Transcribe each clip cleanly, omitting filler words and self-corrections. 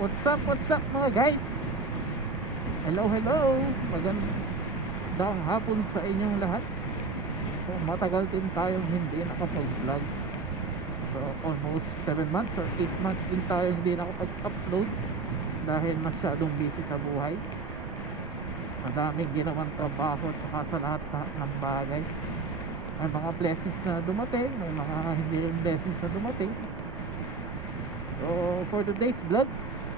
What's up mga guys? Hello. Magandang hapon sa inyong lahat. So matagal din tayong hindi nakapag-vlog. So almost 7 months or 8 months din tayong hindi nakapag-upload dahil masyadong busy sa buhay. Madaming ginawang trabaho tsaka sa lahat ng bagay. May mga blessings na dumating, may mga hindi rin blessings na dumating. So for today's vlog,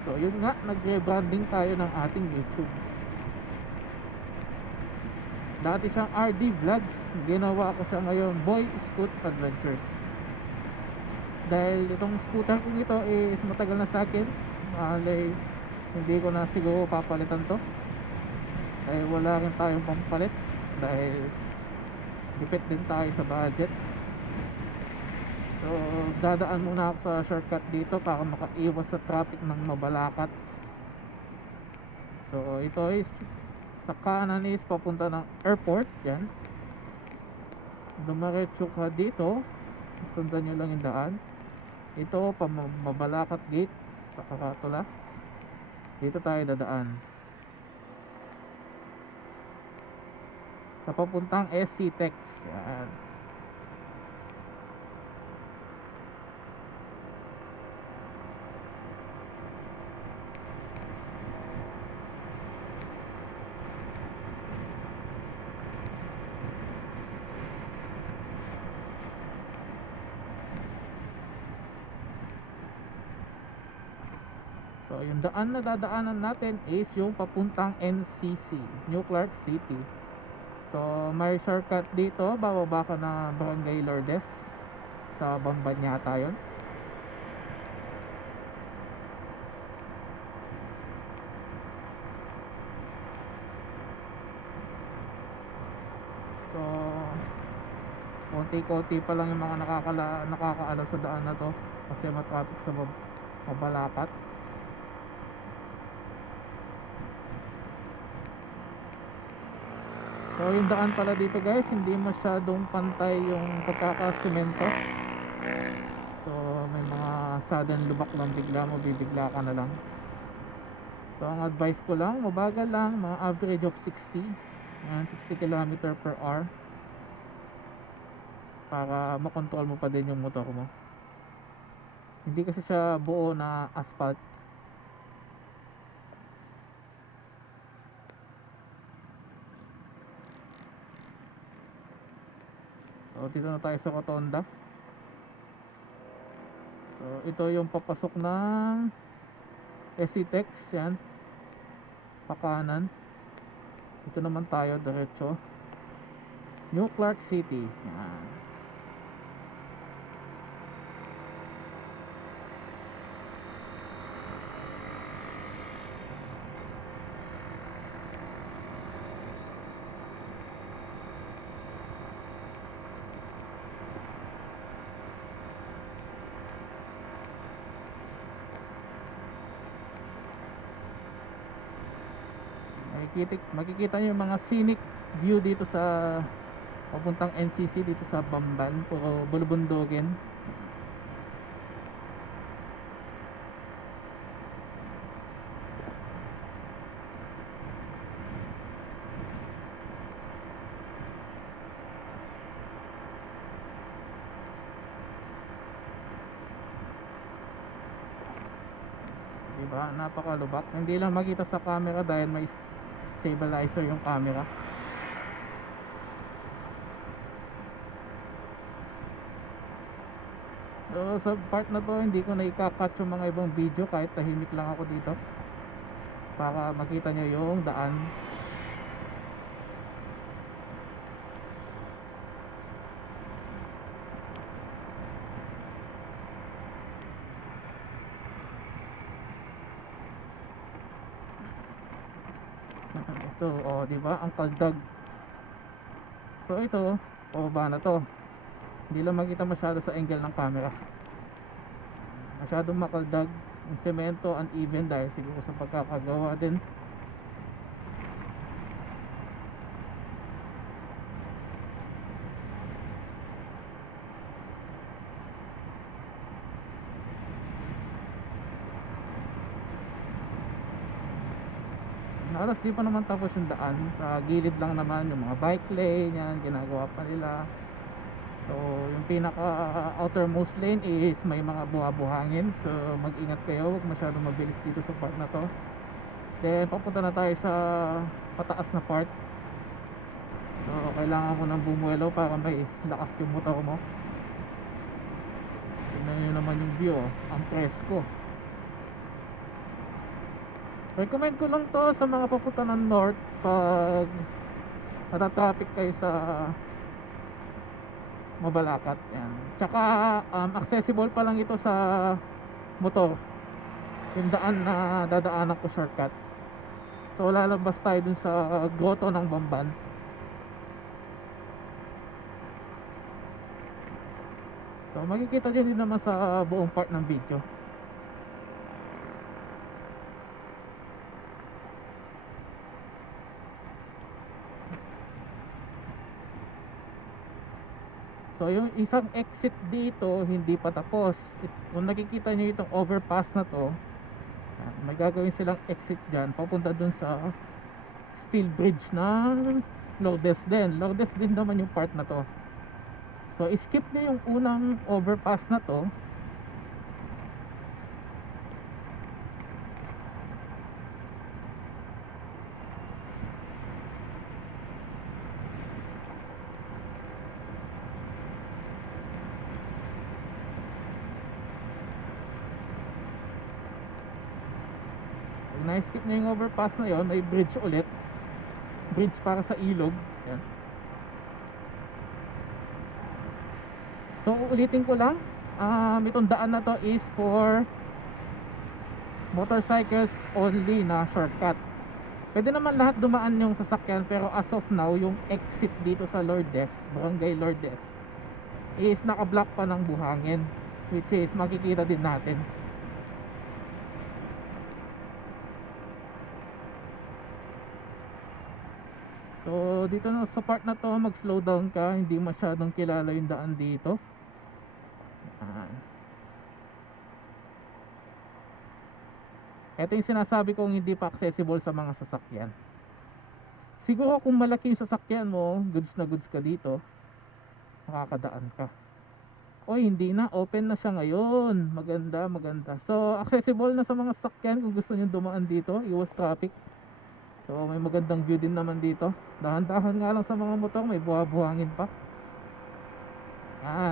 so yun nga, nag-rebranding tayo ng ating YouTube. Dati siyang RD Vlogs, ginawa ko siya ngayon Boy Scoot Adventures. Dahil itong scooter ko ito is matagal na sa akin, malay hindi ko na siguro papalitan to. Dahil wala rin tayong pampalit, dahil dipit din tayo sa budget. So dadaan muna ako sa shortcut dito para makaiwas sa traffic ng Mabalacat. So ito is sa kanan is papunta ng airport. Yan, dumaretso ka dito, sundan nyo lang yung daan. Ito pa Mabalacat gate sa Karatula. Dito tayo dadaan sa papuntang SC Tex. Yan. So yung daan na dadaanan natin is yung papuntang NCC, New Clark City. So may shortcut dito, bababa ka na Barangay Lourdes, sa Bamban yata yun. So konti-konti pa lang yung mga nakakaalaw sa daan na to kasi matraffic sa Mabalacat. So yung daan pala dito guys, hindi masyadong pantay yung pagkakasemento. So may mga sudden lubak lang, bigla mo bibigla ka na lang. So ang advice ko lang, mabagal lang, mga average of 60 and 60 km/h para makontrol mo pa din yung motor mo. Hindi kasi siya buo na asphalt. So dito na tayo sa Rotonda. So ito yung papasok ng SCTEX. Yan, pakanan. Ito naman tayo diretso New Clark City. Yan. Makikita nyo yung mga scenic view dito sa papuntang NCC, dito sa Bamban. Puro bulubundukin. Diba? Napakalubak. Hindi lang makita sa camera dahil may stabilizer yung camera. So sa part na to hindi ko na ika-cut yung mga ibang video kahit tahimik lang ako dito para makita nyo yung daan. Ito, oh, di ba? Ang kaldag. So ito, pababa na to. Hindi lang makita masyado sa angle ng camera. Masyadong makaldag. Yung semento uneven dahil siguro sa pagkakagawa din. Halos di pa naman tapos yung daan. Sa gilid lang naman yung mga bike lane, yan, ginagawa pa nila. So yung pinaka outermost lane is may mga buha-buhangin. So mag ingat kayo, huwag masyadong mabilis dito sa part na to. Then papunta na tayo sa pataas na part. So kailangan mo ng bumuelo para may lakas yung motor mo. Tignan nyo naman yung view, oh. Ang presko. Recommend ko lang to sa mga papunta ng north pag nata-traffic kayo sa Mabalacat. Yan. Tsaka accessible pa lang ito sa motor. Yung daan na dadaanan ko shortcut. So lalabas tayo dun sa grotto ng Bamban. So makikita din naman sa buong part ng video. So yung isang exit dito hindi pa tapos. Kung nakikita nyo itong overpass na to, may gagawin silang exit dyan papunta dun sa steel bridge ng Lourdes din. Lourdes din naman yung part na to. So skip nyo yung unang overpass na to. Na-skip na yung overpass na yon, may bridge ulit. Bridge para sa ilog. Yan. So ulitin ko lang, itong daan na to is for motorcycles only na shortcut. Pwede naman lahat dumaan yung sasakyan, pero as of now yung exit dito sa Lourdes, Barangay Lourdes, is naka-block pa ng buhangin, which is makikita din natin. So dito na sa part na to, mag slow down ka, hindi masyadong kilala yung daan dito. Ito yung sinasabi kong hindi pa accessible sa mga sasakyan. Siguro kung malaki yung sasakyan mo, goods na goods ka dito, makakadaan ka. O hindi na, open na siya ngayon. Maganda, maganda. So accessible na sa mga sasakyan kung gusto nyo dumaan dito, iwas traffic. So may magandang view din naman dito. Dahan-dahan nga lang sa mga motor, may buha-buhangin pa.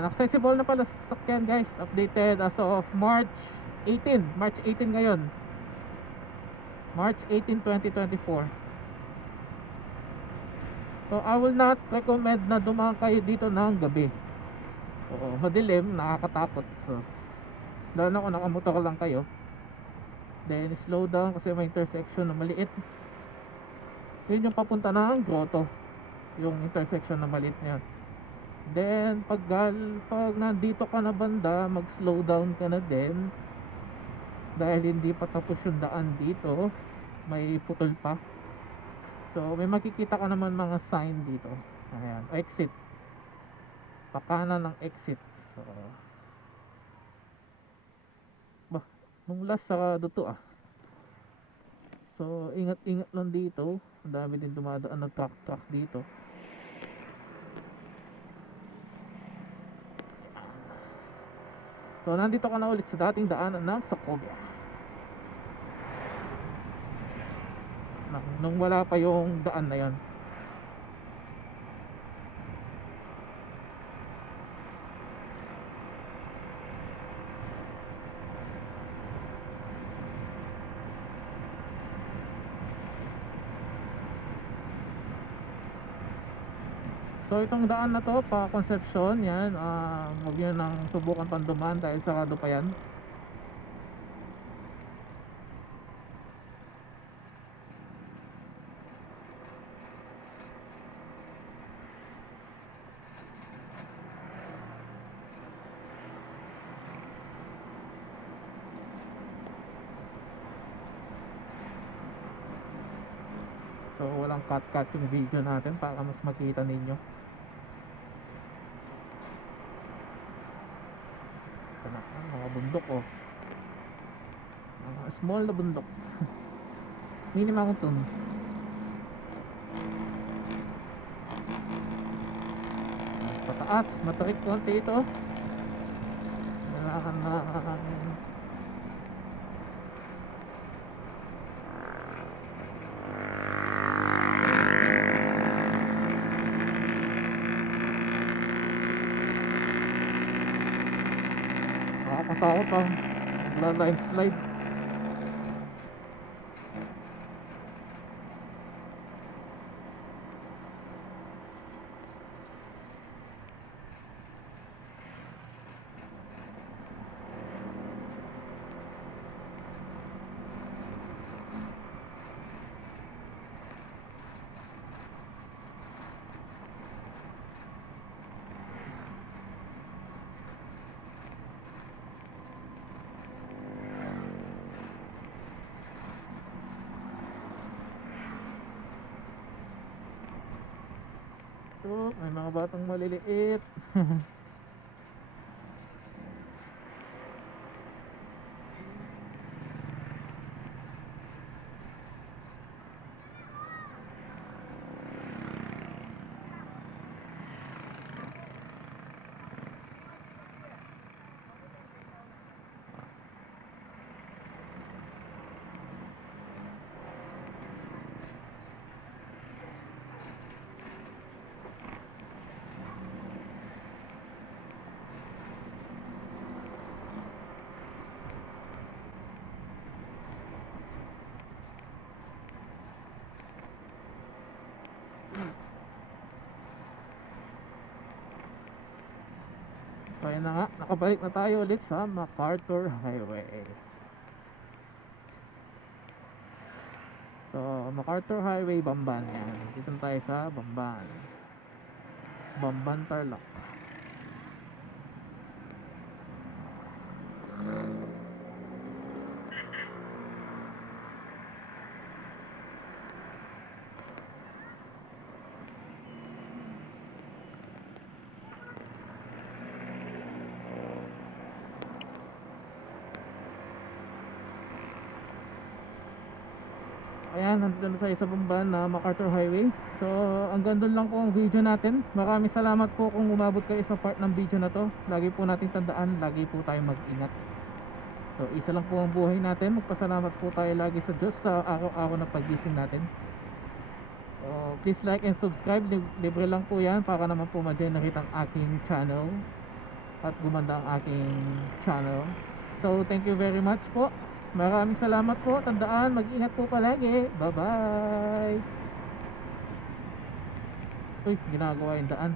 Accessible na pala sa sasakyan guys. Updated as of March 18. March 18 ngayon. March 18, 2024. So I will not recommend na dumaan kayo dito ng gabi. Oo, madilim, nakakatakot. So lalo na kung nakamotor lang kayo. Then slow down kasi may intersection na maliit. Yun yung papunta ng grotto, yung intersection na maliit na yun. Then pag nandito ka na banda, mag slow down ka na din. Dahil hindi pa tapos yung daan dito, may putol pa. So may makikita ka naman mga sign dito. Ayan, exit, pakanan ng exit. So bah, nung last sarado to So ingat-ingat lang dito. Ang dami din dumadaan ng truck dito. So nandito ka na ulit sa dating daanan ng Sacobia. Nung wala pa yung daan na yon. So itong daan na to pa Concepcion, yan, huwag nyo nang subukan panduman dahil sarado pa yan. So walang cut yung video natin para mas makita ninyo. Mga bundok, mga small na bundok. minimum tons. Pataas, matarik konti ito. Kailangan na nakakatakot ang nagla-landslide. So, may mga batang maliliit. Kaya na nga, nakabalik na tayo ulit sa MacArthur Highway. So, MacArthur Highway, Bamban yan. Dito na tayo sa Bamban. Bamban, Tarlac. Ayan, nandito na tayo sa Bamban na MacArthur Highway. So, hanggang doon lang po ang video natin. Maraming salamat po kung umabot kayo sa part ng video na to. Lagi po natin tandaan, lagi po tayo mag-ingat. So, isa lang po ang buhay natin. Magpasalamat po tayo lagi sa Diyos sa araw-araw na paggising natin. So, please like and subscribe. Libre lang po yan para naman po ma-generate ang aking channel at gumanda ang aking channel. So, thank you very much po. Maraming salamat po. Tandaan, mag-ingat po palagi. Bye-bye. Uy, ginagawa yung daan.